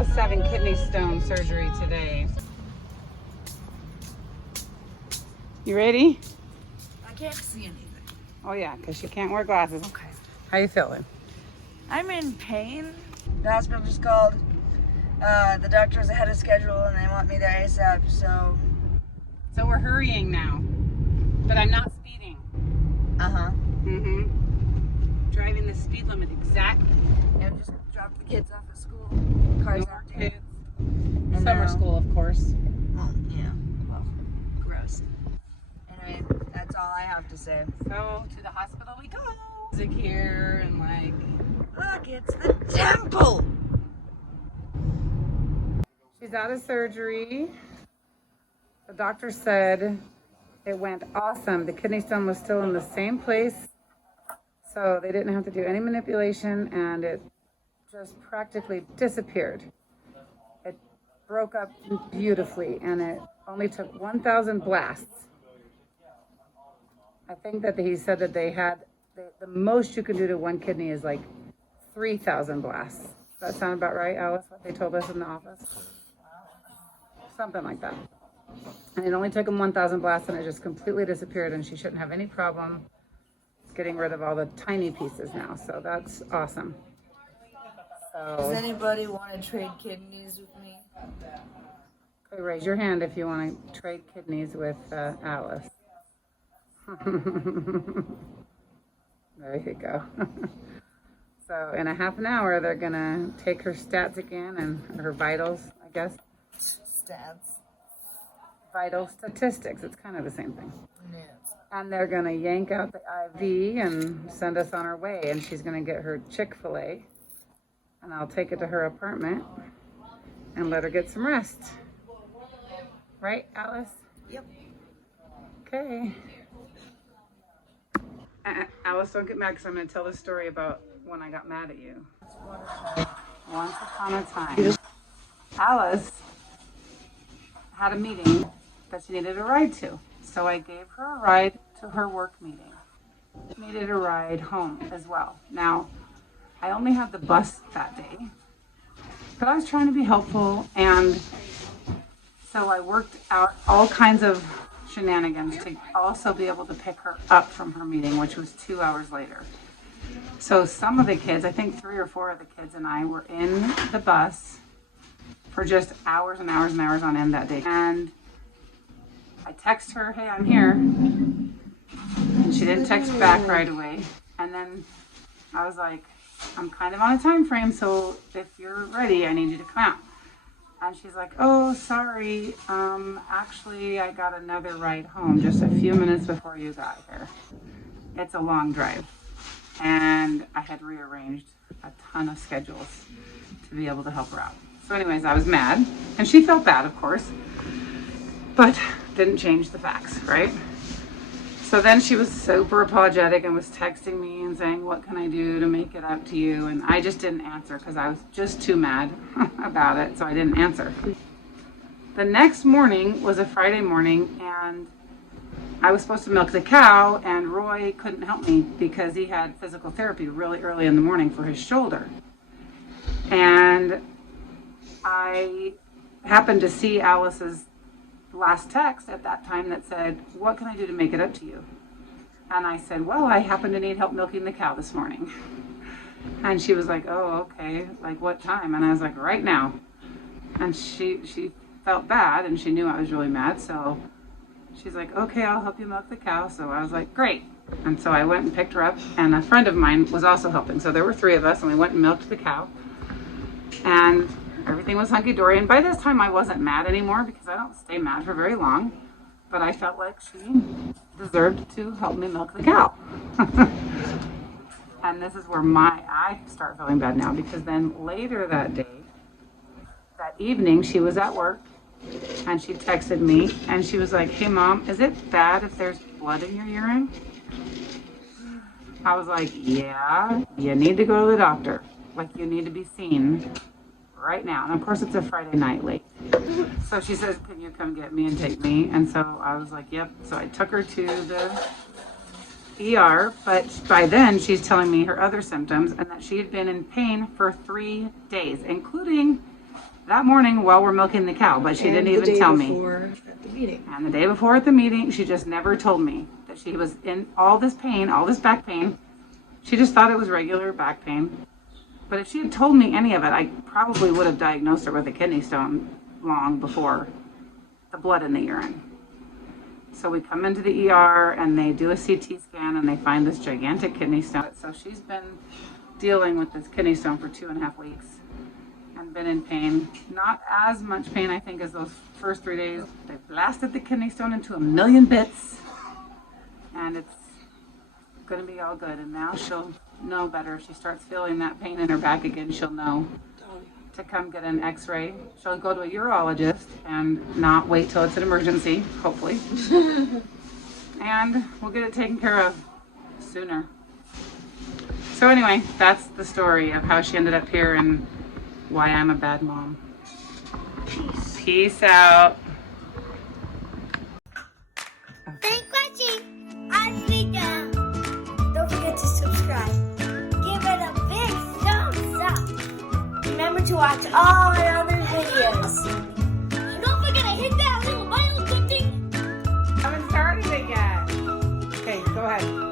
Alice having kidney stone surgery today. You ready? I can't see anything. Oh yeah, because she can't wear glasses. Okay. How you feeling? I'm in pain. The hospital just called. The doctor was ahead of schedule and they want me there ASAP, so... So we're hurrying now, but I'm not speeding. Uh-huh. Mm-hmm. Driving the speed limit exactly. Yeah, just dropped the kids off at school. Cars No more empty. kids. And Summer now- school, of course. Well, yeah. Well, gross. Anyway, that's all I have to say. So to the hospital we go. Music here and like. Look, it's the temple! She's out of surgery. The doctor said it went awesome. The kidney stone was still in the same place. So they didn't have to do any manipulation and it just practically disappeared. It broke up beautifully and it only took 1,000 blasts. I think that he said that they had, the most you can do to one kidney is like 3,000 blasts. Does that sound about right, Alice, what they told us in the office? Something like that. And it only took him 1,000 blasts and it just completely disappeared and she shouldn't have any problem getting rid of all the tiny pieces now. So that's awesome. Does So, anybody want to trade kidneys with me? okay, raise your hand if you want to trade kidneys with Alice. There you go. So in a half an hour, they're gonna take her stats again and her vitals, I guess. Stats. Vital statistics. It's kind of the same thing. Yes. And they're gonna yank out the IV and send us on our way. And she's gonna get her Chick-fil-A. And I'll take it to her apartment and let her get some rest. Right, Alice? Yep. Okay. Alice, don't get mad because I'm going to tell the story about when I got mad at you. Once upon a time, Alice had a meeting that she needed a ride to. So I gave her a ride to her work meeting. Needed a ride home as well. Now, I only had the bus that day, but I was trying to be helpful, and so I worked out all kinds of shenanigans to also be able to pick her up from her meeting, which was 2 hours later. So some of the kids, I think 3 or 4 of the kids and I were in the bus for just hours and hours and hours on end that day. And I text her, hey, I'm here. And she didn't text back right away. And then I was like, I'm kind of on a time frame, so if you're ready, I need you to come out. And she's like, oh, sorry. Actually, I got another ride home just a few minutes before you got here. It's a long drive. And I had rearranged a ton of schedules to be able to help her out. So anyways, I was mad. And she felt bad, of course. But didn't change the facts, right? So then she was super apologetic and was texting me and saying, what can I do to make it up to you? And I just didn't answer because I was just too mad about it. So I didn't answer. The next morning was a Friday morning and I was supposed to milk the cow and Roy couldn't help me because he had physical therapy really early in the morning for his shoulder. And I happened to see Alice's last text at that time that said, what can I do to make it up to you? And I said, well, I happen to need help milking the cow this morning. And she was like, oh, okay, like what time? And I was like, right now. And she felt bad and she knew I was really mad. So she's like, okay, I'll help you milk the cow. So I was like, great. And so I went and picked her up and a friend of mine was also helping. So there were 3 of us and we went and milked the cow. And everything was hunky-dory, and by this time I wasn't mad anymore because I don't stay mad for very long, but I felt like she deserved to help me milk the cow. And this is where I start feeling bad now because then later that day, that evening, she was at work and she texted me and she was like, hey mom, is it bad if there's blood in your urine? I was like, yeah, you need to go to the doctor. Like you need to be seen right now. And of course it's a Friday night late. So she says, can you come get me and take me? And so I was like, yep. So I took her to the ER, but by then she's telling me her other symptoms and that she had been in pain for 3 days, including that morning while we're milking the cow, but she didn't even tell me. At the meeting. And the day before at the meeting, she just never told me that she was in all this pain, all this back pain. She just thought it was regular back pain. But if she had told me any of it, I probably would have diagnosed her with a kidney stone long before the blood in the urine. So we come into the ER and they do a CT scan and they find this gigantic kidney stone. So she's been dealing with this kidney stone for 2.5 weeks and been in pain. Not as much pain, I think, as those first 3 days. They blasted the kidney stone into 1,000,000 bits and it's going to be all good. And now she'll know better. If she starts feeling that pain in her back again, she'll know to come get an x-ray. She'll go to a urologist and not wait till it's an emergency, hopefully. And we'll get it taken care of sooner. So anyway, that's the story of how she ended up here and why I'm a bad mom. Peace out. Thanks for watching. Don't forget to subscribe. Give it a big thumbs up. Remember to watch all our other videos. And don't forget to hit that little bell thing. I haven't started it yet. Okay, go ahead.